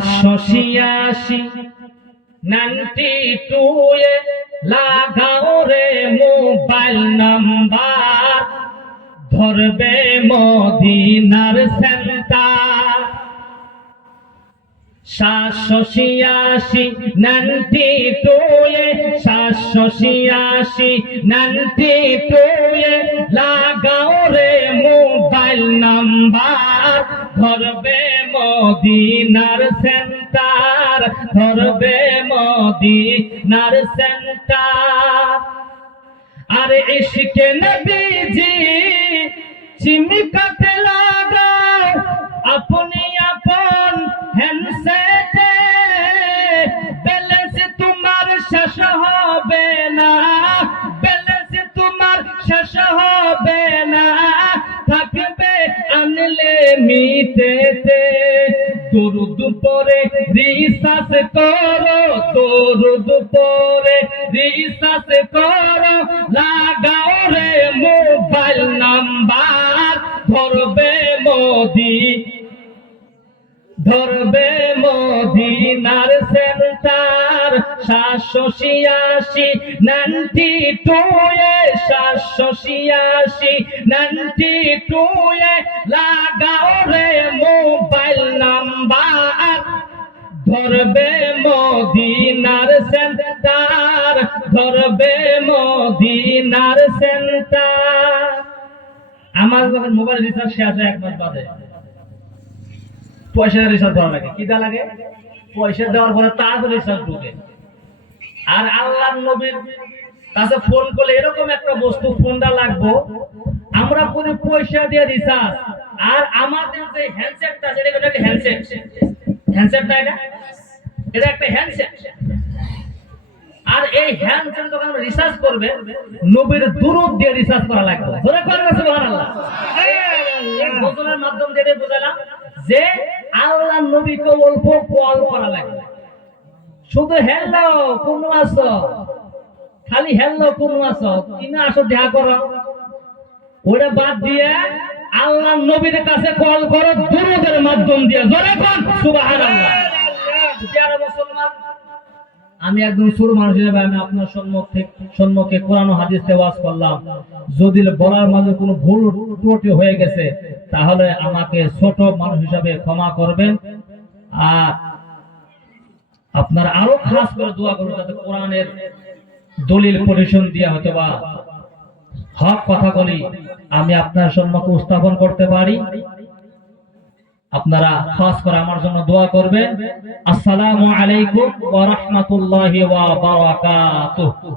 786 92 এ লাগাও রে mobile number, ধরবে মদিনার সেন্টার। 786 92 এ 786 92 এ লাগাও রে মোবাইল নাম্বার, ধরবে মদিনার সেন্টার, ধরবে মদিনার সেন্টার। আর ইশকে নবীজি চিমকাতে লাগাও আপনি আপন হ্যান্ডসেটে, ব্যালেন্স তোমার শেষ হবে না, ব্যালেন্স তোমার শেষ হবে না, থাকবে আনলিমিটেডে। দরুদ পড়ে রিসার্চ করো, দরুদ পড়ে রিসার্চ করো, লাগাও রে মোবাইল নাম্বার, ধরবে মদিনার সেন্টার। 786 92 এ 786 92 এ লাগাও রে মোবাইল নাম্বার, ধরবে মদিনার সেন্টার, ধরবে মদিনার সেন্টার। আমার যখন মোবাইল রিচার্জ শেষ হয় 1 মাস বাদে, পয়সা রিচার্জ করা লাগে। কি দেওয়া লাগে? পয়সা দেওয়ার পরে তারপরে রিচার্জ ঢুকে। আর আল্লাহর নবীর কাছে ফোন করলে এরকম একটা বস্তু, ফোনটা লাগবো, আমরা করি পয়সা দিয়ে রিচার্জ, আর আমাদের যে হ্যান্ডসেটটা সেটা একটা হ্যান্ডসেট, হ্যান্ডসেট না এটা একটা হ্যান্ডসেট। আর এই হ্যান্ডসেট যখন আমরা রিচার্জ করবে, নবীর দুরূদ দিয়ে রিচার্জ করা লাগবে। ধরে করবে সুবহানাল্লাহ। এই বোঝানোর মাধ্যম দিয়ে বোঝালাম যে আল্লাহ নবীকে অল্প কল করা লাগবে। শুধু হ্যালো কোন আছো, খালি হ্যালো কোন আছো, কিনা আসো দেখা করো, ওটা বাদ দিয়ে আল্লাহ নবীর কাছে কল করো দুরূদের মাধ্যম দিয়ে। জোরে কোন সুবহানাল্লাহ। যারা মুসলমান, আমি একজন ছোট মানুষ হিসেবে আমি আপনার সম্মুখে কোরআন ও হাদিস ওয়াজ করলাম। যদি বলার মাঝে কোনো ভুল ত্রুটি হয়ে গেছে তাহলে আমাকে ছোট মানুষ হিসেবে ক্ষমা করবেন। আর আপনারা আরো খাস করে দোয়া করুন যাতে কোরআনের দলিল পরিশোধ দিয়ে হয়তো বা হক কথাগুলি আমি আপনার সম্মুখে উপস্থাপন করতে পারি। আপনারা খাস করে আমার জন্য দোয়া করবেন। আসসালামু আলাইকুম ওয়া রাহমাতুল্লাহি ওয়া বারাকাতুহু।